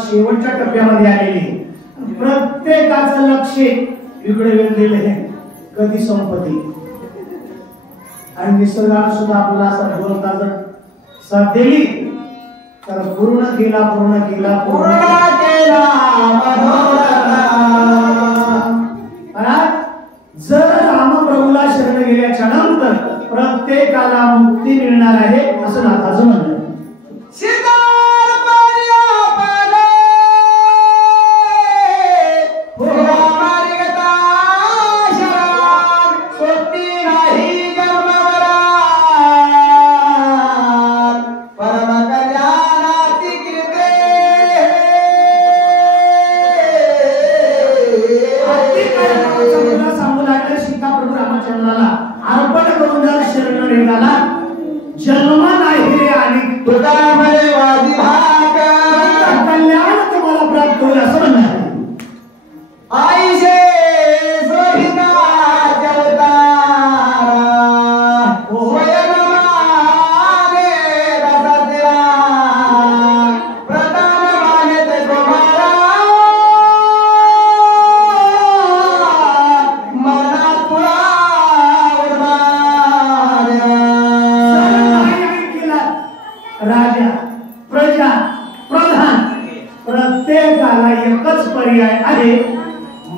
शेवटच्या टप्प्यामध्ये आलेली प्रत्येकाचं लक्ष इकडे वेधलेलं आहे कधी संपत्ती आणि निसर्गाने सुद्धा आपला असा बोलता जर साथ दिली तर पूर्ण केला जर रामप्रभूला शरण गेल्याच्या नंतर प्रत्येकाला मुक्ती मिळणार आहे असं नाथाचं म्हणणं.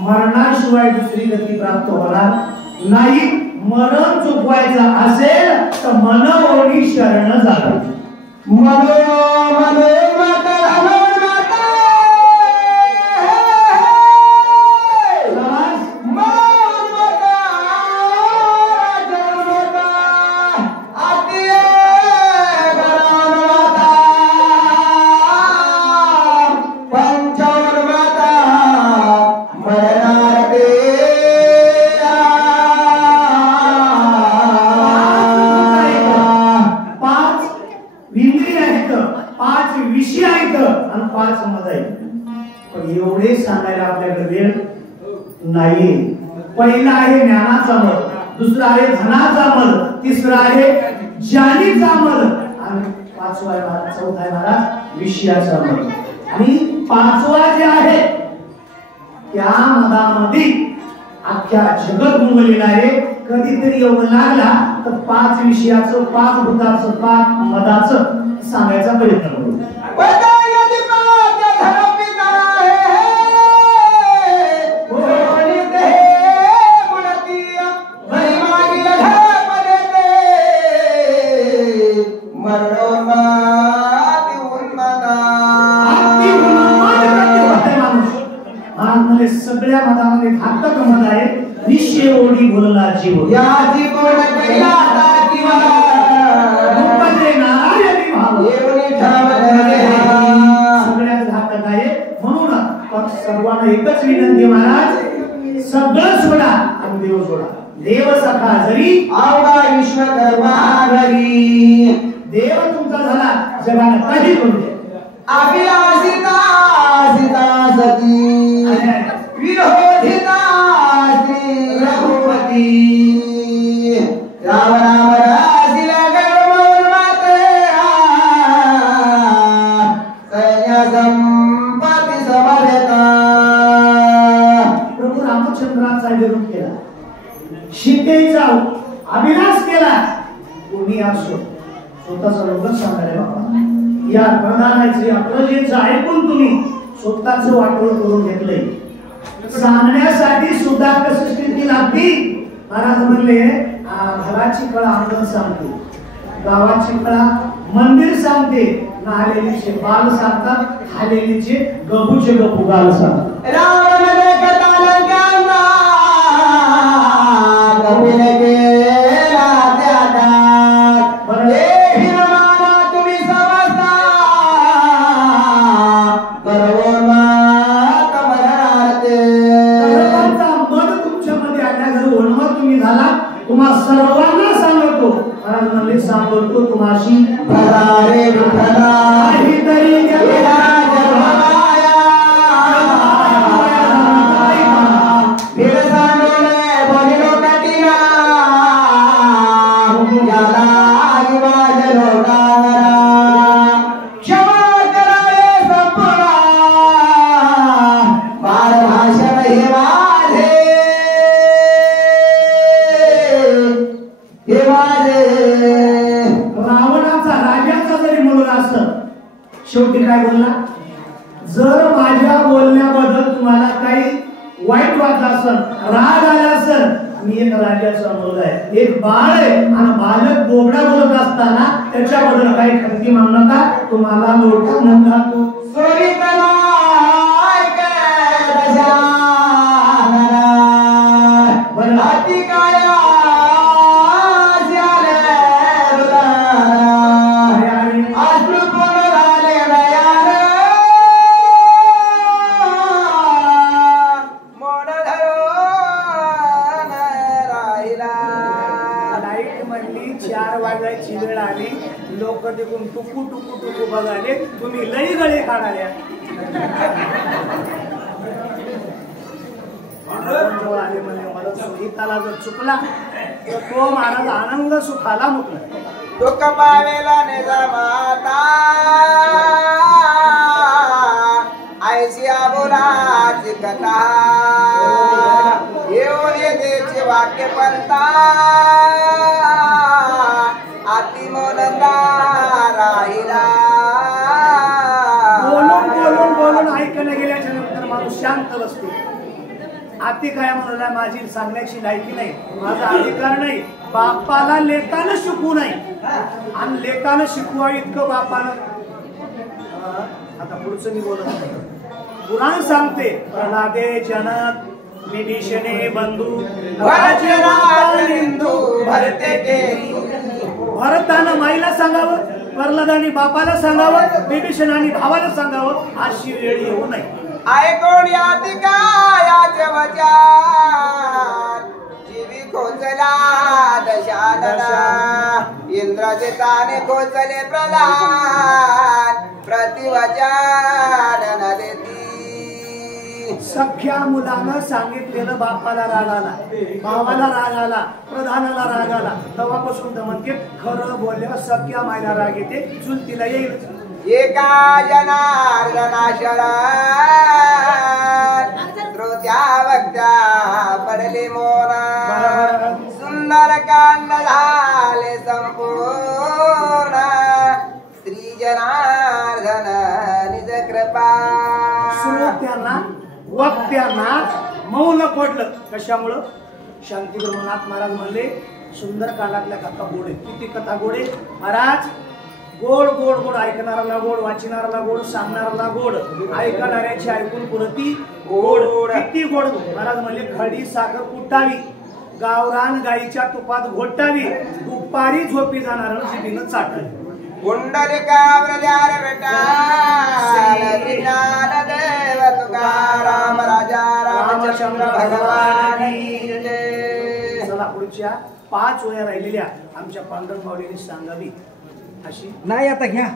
मरणाशिवाय दुसरी गती प्राप्त होणार नाही. मरण चुकवायचा असेल तर मनोनी शरण जावे. नाही. पहिला आहे ज्ञानाचा मल, दुसरा आहे धनाचा मल, तिसरा आहे ज्ञानीचा मल आणि पाचवा चौथा आहे महाराज विषयाचा मल. आणि पाचवा जे आहे त्या मदामध्ये अख्ख्या जगत गुंगलेलं आहे. कधीतरी योग लागला तर पाच विषयाचं, पाच भूताचं, पाच मदाचं सांगायचा प्रयत्न करू. सगळ्या मतामध्ये घातक मत आहे. निश्चय ओढी बोलला जीव या जीवन केला किंवा दुःखचे नारायणी भाव एवढे ठावले सगळ्यात घातक आहे. म्हणून सर्वांना एकच विनंती महाराज, सगळं सोडा आणि देव सोडा. देव सखा जरी आवडा विश्वकर्मा घरी. देव तुमचा झाला जगाला काही करू दे. अभिलाषिता सीता सती विरोधिता श्री रघुपती. राम राम रासिला गणमोहन माते सैन्य संपत्ती समवेता. प्रभू रामचंद्राचा विरोध केला, सीतेचा अभिलाष केला. कोणी असो स्वतःचा रोग सांगणारे बाबा या प्रधानाचे या प्रजेचं ऐकून तुम्ही स्वतःच वाटोळ करून घेतलंय. सांगण्यासाठी सुद्धा कसं स्थिती लागती. महाराज म्हणले घराची कळा अंगण सांगते, गावाची कळा मंदिर सांगते, नालेलीचे बाल सांगतात, खालेलीचे गबूचे गबू गाल सांगतात. तुम्हा सर्वांना सांगतो. महाराज म्हणले सांगतो तुम्हाशी भरारे विठला काहीतरी गेला जगमाया फिरसांडोले बोलिलो कटिना याला आईवाज लोकांवरा क्षमा करावे संपूर्ण बाळ भाषण हे माझे रावणाचा राजाचा जरी मुलगा असत शेवटी काय बोलला. जर माझ्या बोलण्याबद्दल तुम्हाला काही वाईट वाटलं असेल, राग आला असेल, मी एक राजाचा मुलगा आहे, एक बाळ आहे आणि बालक बोबडा बोलत असताना त्याच्याबद्दल काही खंती मानू नका. तुम्हाला मोठा मोठा वेळ आली. लोक तिकडून टुकू टुकू टुकू बघाले, तुम्ही लई गळे काढाल्या. आले म्हणजे मला सुहिताला जर चुकला तर तो महाराज आनंद सुखाला मुकला. दुःख पावेला निजामाता ऐशी आबोलाची कथा येऊन येतेचे वाक्य पंथा अति मोनंदा राहिला. बोलून बोलून बोलून ऐकण्यात गेल्याच्या नंतर माणूस शांत बसतो. अति काय म्हणाला माझी सांगण्याची लायकी नाही, माझा अधिकार नाही. बापाला लेकानं शिकवू नाही आणि लेकानं शिकवा इतकं बापानं. आता पुढचं मी बोलत नाही. पुराण सांगते प्रल्हादे जनक विभीषणे बंधू भरते केली. भरतानं माईला सांगावं, प्रल्हादाने बापाला सांगावं, विभीषणाने भावाला सांगावं. अशी वेळ येऊ नये. ऐकून याती कायाचे वचन जीवी खोचला दशानना. इंद्राचे ताने खोचले प्रल्हाद प्रतिवचन न देती. सख्या मुलानं सांगितलेलं बापाला राग आला, भावाला राग आला, प्रधानाला राग आला. तेव्हापासून तर म्हणते खरं बोलल्यावर सख्या मायला राग येते, चुलतीला येईल. एका जनार्दना शरण श्रोत्या वक्त्या पडले मोना. सुंदर कांड झाले संपूर्ण श्री जनार्दन निज कृपा. श्रोत्यांना वक्त्यांना मौन पडलं. कशामुळं? शांती ब्रह्मनाथ महाराज म्हणले सुंदर काळातल्या कथा गोडे. किती कथा गोडे महाराज? गोड गोड गोड, ऐकणाराला गोड, वाचणाराला गोड, सांगणाराला गोड, ऐकणाऱ्याची ऐकून पुरती गोड. किती गोड महाराज म्हणले खडी साखर कुटावी, गावरान गाईच्या तुपात घोटावी, दुपारी झोपी जाणार जिभीनं चाटावी. पुंडलिका व्रजार बेटा ज्ञानदेव तुकाराम राजा रामचंद्र भगवान. चला पुढच्या 5 वया राहिलेल्या आमच्या पांडुरंग माऊलीने सांगावी अशी नाही. आता घ्या.